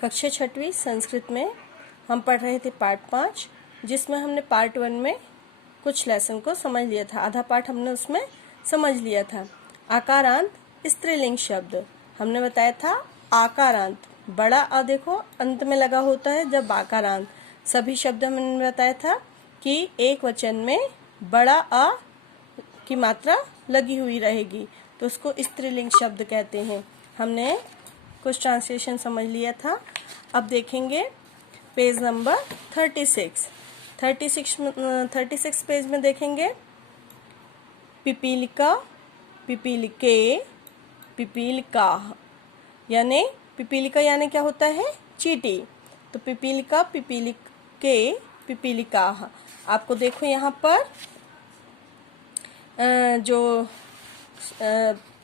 कक्षा छठवीं संस्कृत में हम पढ़ रहे थे पार्ट 5, जिसमें हमने पार्ट 1 में कुछ लेसन को समझ लिया था। आधा पार्ट हमने उसमें समझ लिया था। आकारांत स्त्रीलिंग शब्द हमने बताया था। आकारांत बड़ा आ देखो अंत में लगा होता है जब आकारांत। सभी शब्द हमने बताया था कि एक वचन में बड़ा आ की मात्रा लगी हुई रहेगी तो उसको स्त्रीलिंग शब्द कहते हैं। हमने कुछ ट्रांसलेशन समझ लिया था। अब देखेंगे पेज नंबर 36 पेज में देखेंगे पिपीलिका, पिपीलिके, पिपीलिका। यानी पिपीलिका यानी क्या होता है? चींटी। तो पिपीलिका, पिपीलिके, पिपीलिका। आपको देखो यहाँ पर जो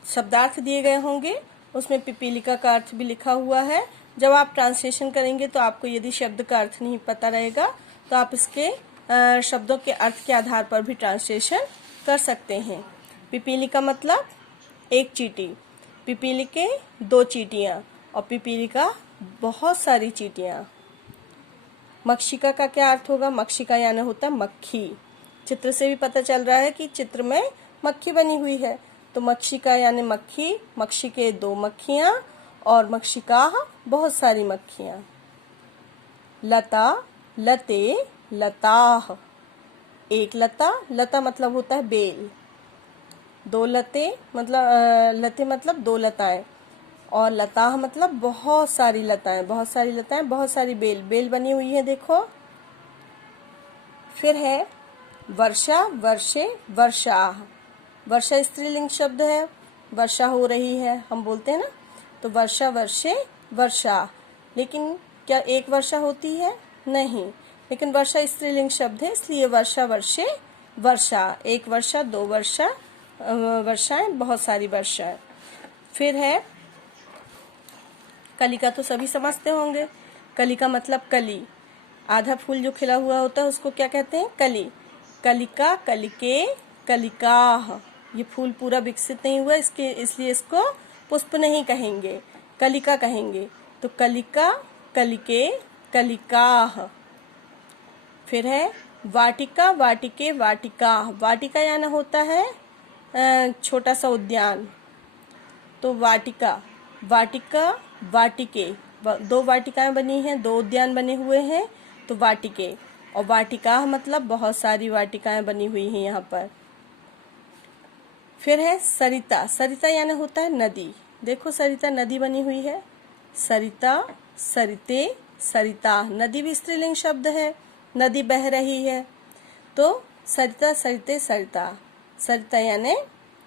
शब्दार्थ दिए गए होंगे उसमें पिपीलिका का अर्थ भी लिखा हुआ है। जब आप ट्रांसलेशन करेंगे तो आपको यदि शब्द का अर्थ नहीं पता रहेगा तो आप इसके शब्दों के अर्थ के आधार पर भी ट्रांसलेशन कर सकते हैं। पिपीलिका मतलब एक चींटी, पिपीलिके दो चींटियाँ और पिपीलिका बहुत सारी चींटियाँ। मक्षिका का क्या अर्थ होगा? मक्षिका यानी होता है मक्खी। चित्र से भी पता चल रहा है कि चित्र में मक्खी बनी हुई है। तो मक्षिका यानी मक्खी, मक्षिके दो मक्खियाँ और मक्षिका बहुत सारी मक्खियाँ। लता, लते, लताह। एक लता, लता मतलब होता है बेल। दो लते मतलब दो लताएं और लताह मतलब बहुत सारी लताएं, बहुत सारी लताएं, बहुत सारी बेल, बेल बनी हुई है देखो। फिर है वर्षा, वर्षे, वर्षाह। वर्षा स्त्रीलिंग शब्द है, वर्षा हो रही है हम बोलते हैं ना। तो वर्षा, वर्षे, वर्षा। लेकिन क्या एक वर्षा होती है? नहीं। लेकिन वर्षा स्त्रीलिंग शब्द है इसलिए वर्षा, वर्षे, वर्षा। एक वर्षा, दो वर्षा, वर्षाएं, बहुत सारी वर्षाएं। फिर है कलिका, तो सभी समझते होंगे। कलिका मतलब कली। आधा फूल जो खिला हुआ होता है उसको क्या कहते हैं? कली। कलिका, कलिके, कलिकाह। ये फूल पूरा विकसित नहीं हुआ इसलिए इसको पुष्प नहीं कहेंगे, कलिका कहेंगे। तो कलिका, कलिके, कलिकाह। फिर है वाटिका, वाटिके, वाटिकाह। वाटिका यानी होता है छोटा सा उद्यान। तो वाटिका, वाटिका, वाटिके, दो वाटिकाएं बनी हैं, दो उद्यान बने हुए हैं तो वाटिके। और वाटिका मतलब बहुत सारी वाटिकाएं बनी हुई हैं यहाँ पर। फिर है सरिता, सरिता यानी होता है नदी। देखो सरिता नदी बनी हुई है। सरिता, सरिते, सरिता। नदी भी स्त्रीलिंग शब्द है, नदी बह रही है। तो सरिता, सरिते, सरिता। सरिता यानी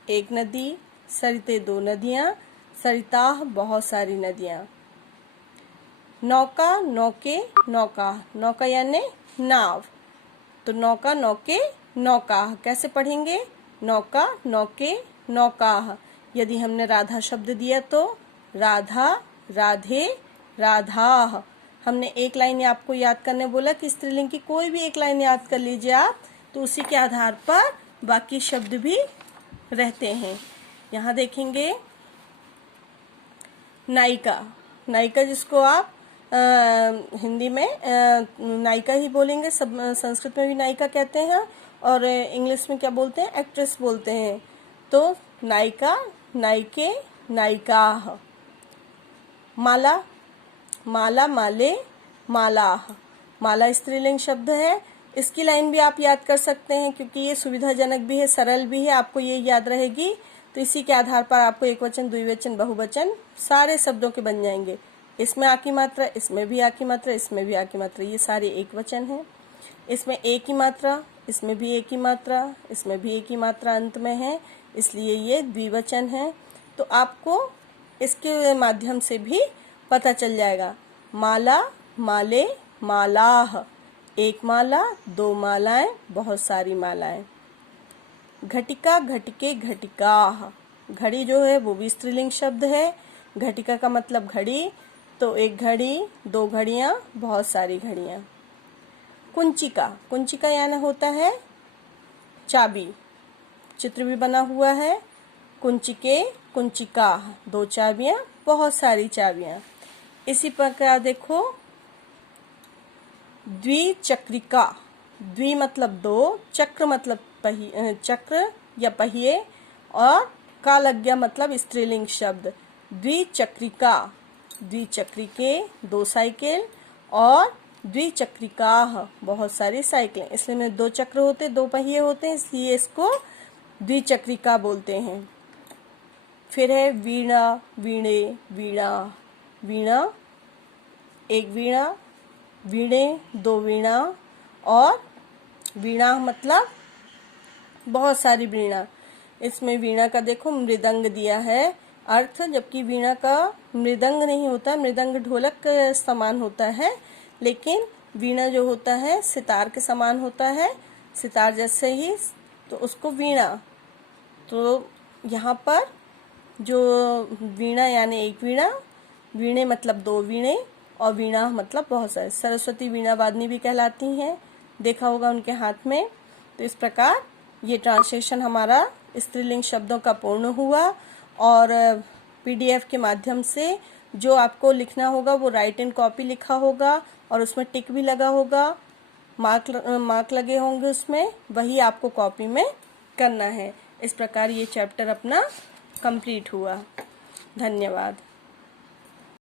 एक नदी, सरिते दो नदियाँ, सरिता बहुत सारी नदियाँ। नौका, नौके, नौका। नौका यानी नाव। तो नौका, नौके, नौका। कैसे पढ़ेंगे? नौका, नौके, नौका। यदि हमने राधा शब्द दिया तो राधा, राधे, राधा। हमने एक लाइन आपको याद करने बोला कि स्त्रीलिंग की कोई भी एक लाइन याद कर लीजिए आप, तो उसी के आधार पर बाकी शब्द भी रहते हैं। यहाँ देखेंगे नायिका। नायिका जिसको आप हिंदी में नायिका ही बोलेंगे, सब संस्कृत में भी नायिका कहते हैं और इंग्लिश में क्या बोलते हैं? एक्ट्रेस बोलते हैं। तो नायिका, नायिके, नायिकाह। माला, माला, माले, मालाह। माला स्त्रीलिंग शब्द है। इसकी लाइन भी आप याद कर सकते हैं क्योंकि ये सुविधाजनक भी है, सरल भी है, आपको ये याद रहेगी। तो इसी के आधार पर आपको एक वचन, द्विवचन, बहुवचन सारे शब्दों के बन जाएंगे। इसमें आ की मात्रा, इसमें भी आ की मात्रा, इसमें भी आ की मात्रा, ये सारे एक वचन हैं। इसमें एक ही मात्रा, इसमें भी एक ही मात्रा, इसमें भी एक ही मात्रा अंत में है, इसलिए ये द्विवचन है। तो आपको इसके माध्यम से भी पता चल जाएगा। माला, माले, मालाह। एक माला, दो मालाएं, बहुत सारी मालाएं। घटिका, घटिके, घटिकाह। घड़ी जो है वो भी स्त्रीलिंग शब्द है। घटिका का मतलब घड़ी। तो एक घड़ी, दो घड़ियां, बहुत सारी घड़ियां। कुंचिका, कुंचिका यानी होता है चाबी। चित्र भी बना हुआ है। कुंचिके, कुंचिका, दो चाबियां, बहुत सारी चाबियां। इसी प्रकार देखो द्विचक्रिका, द्वि मतलब दो, चक्र मतलब चक्र या पहिए, और का लग गया मतलब स्त्रीलिंग शब्द। द्विचक्रिका, द्विचक्रिके दो साइकिल, और द्विचक्रिकाः बहुत सारी साइकिलें। इसलिए में दो चक्र होते, दो पहिए होते हैं, इसलिए इसको द्विचक्रिका बोलते हैं। फिर है वीणा, वीणे, वीणा, वीणा एक वीणा, वीणे दो वीणा, और वीणा मतलब बहुत सारी वीणा। इसमें वीणा का देखो मृदंग दिया है अर्थ, जबकि वीणा का मृदंग नहीं होता, मृदंग ढोलक के समान होता है, लेकिन वीणा जो होता है सितार के समान होता है, सितार जैसे ही, तो उसको वीणा। तो यहाँ पर जो वीणा यानी एक वीणा, वीणे मतलब दो वीणे, और वीणा मतलब बहुत सारे। सरस्वती वीणा वादनी भी कहलाती हैं, देखा होगा उनके हाथ में। तो इस प्रकार ये ट्रांसलेशन हमारा स्त्रीलिंग शब्दों का पूर्ण हुआ, और PDF के माध्यम से जो आपको लिखना होगा वो राइट इन कॉपी लिखा होगा, और उसमें टिक भी लगा होगा, मार्क लगे होंगे उसमें, वही आपको कॉपी में करना है। इस प्रकार ये चैप्टर अपना कंप्लीट हुआ। धन्यवाद।